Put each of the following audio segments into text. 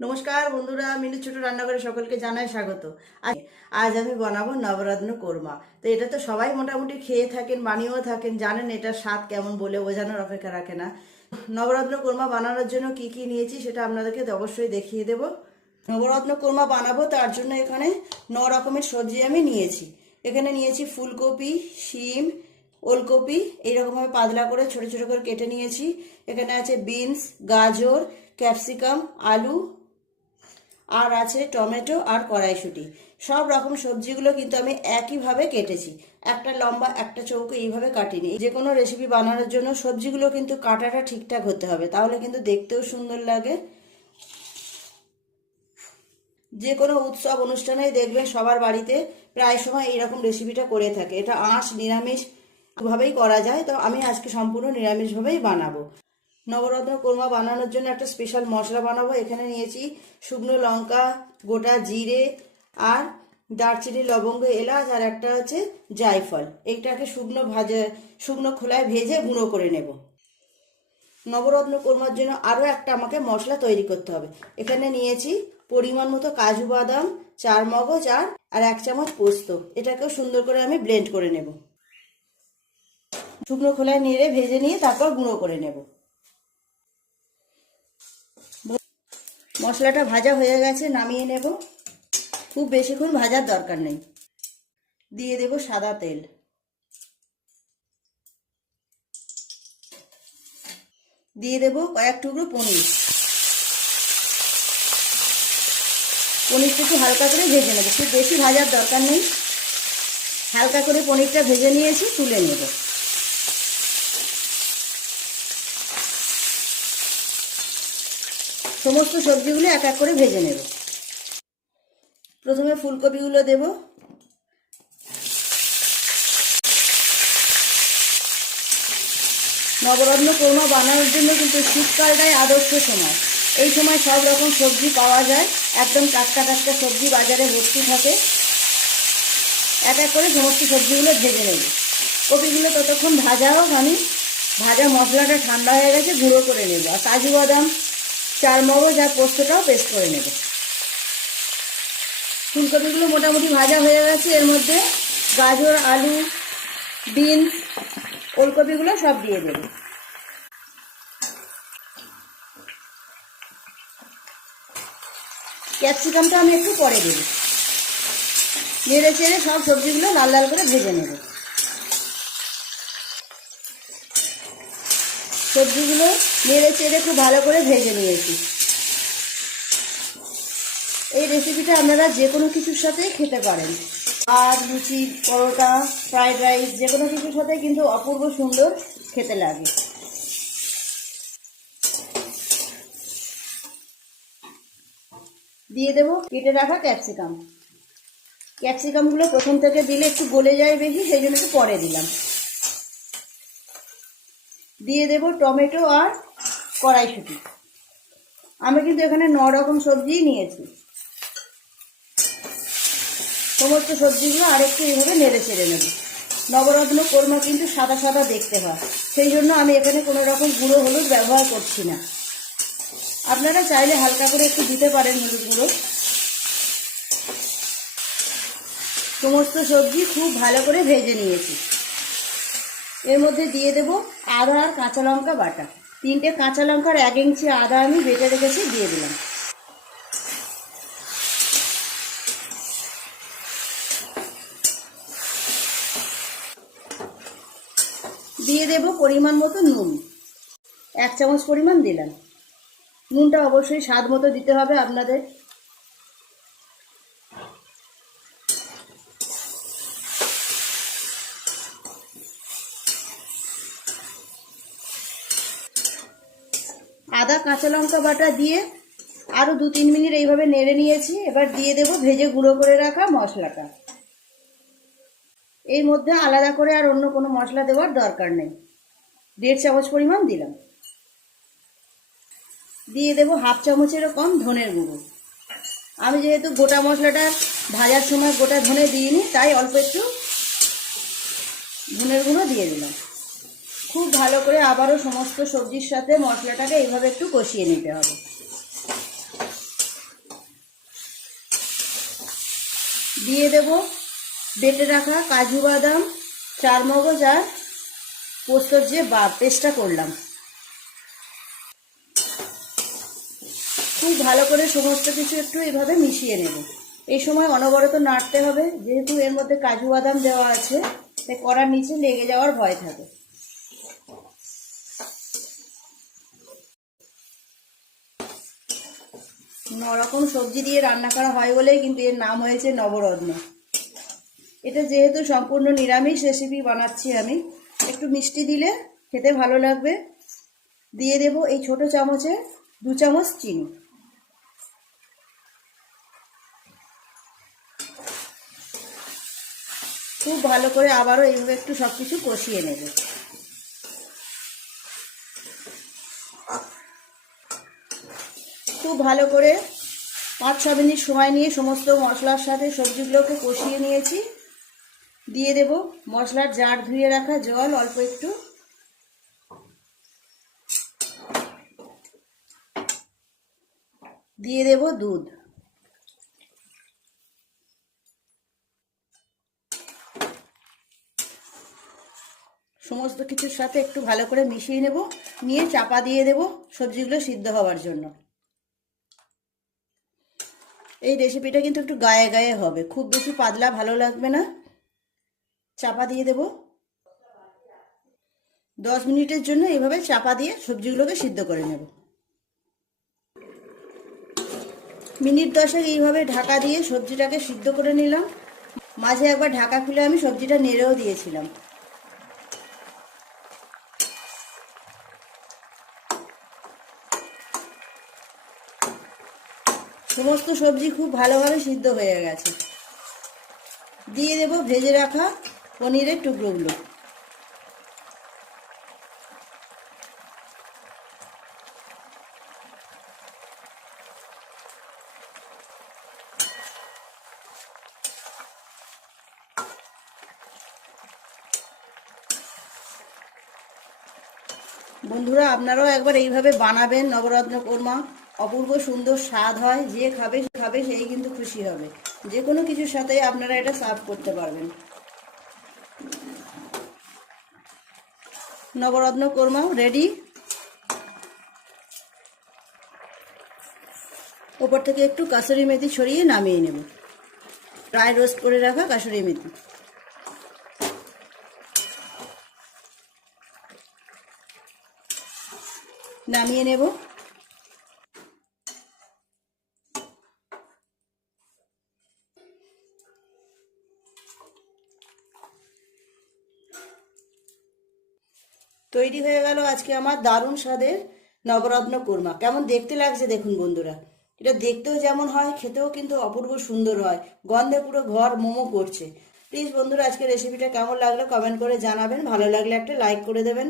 নমস্কার বন্ধুরা, মিনু ছোট রান্নাঘরে সকলকে জানাই স্বাগত। আজ আমি বানাবো নবরত্ন কোরমা। তো এটা তো সবাই মোটামুটি খেয়ে থাকেন, বানিয়েও থাকেন, জানেন এটার স্বাদ কেমন, বলে বোঝানোর অপেক্ষা রাখে না। নবরত্ন কোরমা বানানোর জন্য কি কি নিয়েছি সেটা আপনাদেরকে অবশ্যই দেখিয়ে দেব। নবরত্ন কোরমা বানাবো তার জন্য এখানে 9 রকমের সবজি আমি নিয়েছি। এখানে নিয়েছি ফুলকপি, শিম, ওলকপি এইরকমভাবে পাতলা করে ছোট ছোট করে কেটে নিয়েছি। এখানে আছে বিনস, গাজর, ক্যাপসিকাম, আলু, আর আছে টমেটো আর কড়াইশুঁটি। সব রকম সবজিগুলো কিন্তু আমি একইভাবে কেটেছি, একটা লম্বা একটা চৌকো এইভাবে কাটিনি। যে কোনো রেসিপি বানানোর জন্য সবজিগুলো কিন্তু কাটাটা ঠিকঠাক হতে হবে, তাহলে কিন্তু দেখতেও সুন্দর লাগে। যে কোনো উৎসব অনুষ্ঠানেই দেখবেন সবার বাড়িতে প্রায় সময় এইরকম রেসিপিটা করে থাকে। এটা আঁশ নিরামিষ ভাবেই করা যায়, তো আমি আজকে সম্পূর্ণ নিরামিষভাবেই বানাবো। নবরত্ন কোরমা বানানোর জন্য একটা স্পেশাল মশলা বানাবো। এখানে নিয়েছি শুকনো লঙ্কা, গোটা জিরে, আর দারচিনি, লবঙ্গ, এলাচ, আর একটা হচ্ছে জায়ফল। এইটাকে শুকনো খোলায় ভেজে গুঁড়ো করে নেব। নবরত্ন কোরমার জন্য আরও একটা আমাকে মশলা তৈরি করতে হবে। এখানে নিয়েছি পরিমাণ মতো কাজু বাদাম, 4 মগজ, আর 1 চামচ পোস্ত। এটাকেও সুন্দর করে আমি ব্লেন্ড করে নেব। শুকনো খোলায় নেড়ে ভেজে নিয়ে তারপর গুঁড়ো করে নেব। মশলাটা ভাজা হয়ে গেছে, নামিয়ে নেব। খুব বেশিক্ষণ ভাজার দরকার নেই। দিয়ে দেব সাদা তেল। দিয়ে দেব কয়েক টুকরো পনির। পনিরটা একটু হালকা করে ভেজে নেব, খুব বেশি ভাজার দরকার নেই। হালকা করে পনিরটা ভেজে নিয়েছি, তুলে নেব। সমস্ত সবজিগুলো এক এক করে ভেজে নেব। প্রথমে ফুলকপিগুলো দেব। নবরত্ন কোরমা বানানোর জন্য কিন্তু শীতকালটাই আদর্শ সময়। এই সময় সব রকম সবজি পাওয়া যায়, একদম টাটকা টাটকা সবজি বাজারে ভর্তি থাকে। এক এক করে সমস্ত সবজিগুলো ভেজে নেব। কপিগুলো ততক্ষণ ভাজা হোক, আমি ভাজা মশলাটা ঠান্ডা হয়ে গেছে, গুঁড়ো করে নেব। আর কাজু বাদাম, 4 মগজ আর পোস্তটাও পেস্ট করে নেব। ফুলকপিগুলো মোটামুটি ভাজা হয়ে গেছে। এর মধ্যে গাজর, আলু, বিনস, ওলকপিগুলো সব দিয়ে দেব। ক্যাপসিকামটা আমি একটু পরে দেব। নেড়ে চেড়ে সব সবজিগুলো লাল লাল করে ভেজে নেব। সবজিগুলো নেড়ে চেড়ে খুব ভালো করে ভেজে নিয়েছি। এই রেসিপিটা আপনারা যে কোনো কিছুর সাথেই খেতে পারেন। আর লুচি, পরোটা, ফ্রাইড রাইস, যে কোনো কিছুর সাথে কিন্তু অপূর্ব সুন্দর খেতে লাগে। দিয়ে দেব কেটে রাখা ক্যাপসিকাম। ক্যাপসিকামগুলো প্রথম থেকে দিলে একটু গলে যায় বেশি, সেই জন্য একটু পরে দিলাম। দিয়ে দেব টমেটো আর কড়াইশুঁটি। আমি কিন্তু এখানে 9 রকম সবজিই নিয়েছি। সমস্ত সবজিগুলো আরেকটু এইভাবে নেড়ে চেড়ে নেব। নবরত্ন কোরমা কিন্তু সাদা সাদা দেখতে হয়, সেই জন্য আমি এখানে কোনো রকম গুঁড়ো হলুদ ব্যবহার করছি না। আপনারা চাইলে হালকা করে একটু দিতে পারেন হলুদ গুঁড়ো। সমস্ত সবজি খুব ভালো করে ভেজে নিয়েছি। এর মধ্যে দিয়ে দেব আদা আর কাঁচা লঙ্কা বাটা। 3টে কাঁচা লঙ্কার 1 ইঞ্চি আদা আমি বেটে রেখেছি, দিয়ে দিলাম। দিয়ে দেব পরিমাণ মতো নুন, 1 চামচ পরিমাণ দিলাম। নুনটা অবশ্যই স্বাদ মতো দিতে হবে আপনাদের। আদা কাঁচা লঙ্কা বাটা দিয়ে আরও 2-3 মিনিট এইভাবে নেড়ে নিয়েছি। এবার দিয়ে দেব ভেজে গুঁড়ো করে রাখা মশলাটা। এর মধ্যে আলাদা করে আর অন্য কোনো মশলা দেওয়ার দরকার নেই। 1.5 চামচ পরিমাণ দিলাম। দিয়ে দেব 1/2 চামচেরও কম ধনের গুঁড়ো। আমি যেহেতু গোটা মশলাটা ভাজার সময় গোটা ধনে দিইনি, তাই অল্প একটু ধনের গুঁড়ো দিয়ে দিলাম। খুব ভালো করে আবারও সমস্ত সবজির সাথে মশলাটাকে এইভাবে একটু কষিয়ে নিতে হবে। দিয়ে দেব বেটে রাখা কাজু বাদাম, চারমগজ আর পোস্তর যে পেস্টটা করলাম। খুব ভালো করে সমস্ত কিছু একটু এভাবে মিশিয়ে নেব। এই সময় অনবরত নাড়তে হবে, যেহেতু এর মধ্যে কাজু বাদাম দেওয়া আছে, তাই কড়ার নিচে লেগে যাওয়ার ভয় থাকে। নরকম সবজি দিয়ে রান্না করা হয় বলেই কিন্তু এর নাম হয়েছে নবরত্ন। এটা যেহেতু সম্পূর্ণ নিরামিষ রেসিপি বানাচ্ছি আমি, একটু মিষ্টি দিলে খেতে ভালো লাগবে। দিয়ে দেব এই ছোট চামচে 2 চামচ চিনি। খুব ভালো করে আবারও এইভাবে একটু সব কিছু কষিয়ে নেব। খুব ভালো করে 5-6 মিনিট সময় নিয়ে সমস্ত মশলার সাথে সবজিগুলোকে কষিয়ে নিয়েছি। দিয়ে দেব মশলার জার ধুয়ে রাখা জল অল্প একটু। দিয়ে দেব দুধ। সমস্ত কিছুর সাথে একটু ভালো করে মিশিয়ে নেব, নিয়ে চাপা দিয়ে দেব সবজিগুলো সিদ্ধ হওয়ার জন্য। এই রেসিপিটা কিন্তু একটু গায়ে গায়ে হবে, খুব বেশি পাতলা ভালো লাগবে না। চাপা দিয়ে দেব। 10 মিনিটের জন্য এইভাবে চাপা দিয়ে সবজিগুলোকে সিদ্ধ করে নেব। মিনিট 10 এইভাবে ঢাকা দিয়ে সবজিটাকে সিদ্ধ করে নিলাম। মাঝে একবার ঢাকা খুলে আমি সবজিটা নেড়েও দিয়েছিলাম। সমস্ত সবজি খুব ভালোভাবে সিদ্ধ হয়ে গেছে। দিয়ে দেব ভেজে রাখা পনিরের টুকরোগুলো। বন্ধুরা, আপনারাও একবার এইভাবে বানাবেন নবরত্ন কোরমা। অপূর্ব সুন্দর স্বাদ হয়, যে খাবে সেই কিন্তু খুশি হবে। যে কোনো কিছুর সাথে আপনারা এটা সার্ভ করতে পারবেন। নবরত্ন কোরমাও রেডি। ওপর থেকে একটু কাসুরি মেথি ছড়িয়ে নামিয়ে নেব। ড্রাই রোস্ট করে রাখা কাসুরি মেথি। নামিয়ে নেব। তৈরি হয়ে গেল আজকে আমার দারুণ স্বাদের নবরত্ন কোরমা। কেমন দেখতে লাগছে দেখুন বন্ধুরা। এটা দেখতেও যেমন হয়, খেতেও কিন্তু অপূর্ব সুন্দর হয়। গন্ধে পুরো ঘর মোমো করছে। প্লিজ বন্ধুরা, আজকে রেসিপিটা কেমন লাগলো কমেন্ট করে জানাবেন। ভালো লাগলে একটা লাইক করে দেবেন।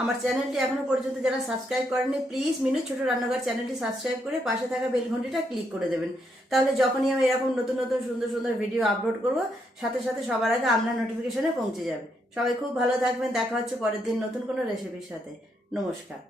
আমার চ্যানেলটি এখনো পর্যন্ত যারা সাবস্ক্রাইব করেননি, প্লিজ মিনু ছোট রান্নাঘর চ্যানেলটি সাবস্ক্রাইব করে পাশে থাকা বেল ঘন্টিটা ক্লিক করে দেবেন। তাহলে যখনই আমি এরকম নতুন নতুন সুন্দর সুন্দর ভিডিও আপলোড করব, সাথে সাথে সবার আগে আপনার নোটিফিকেশনে পৌঁছে যাবে। সবাই খুব ভালো থাকবেন। দেখা হচ্ছে পরের দিন নতুন কোনো রেসিপির সাথে। নমস্কার।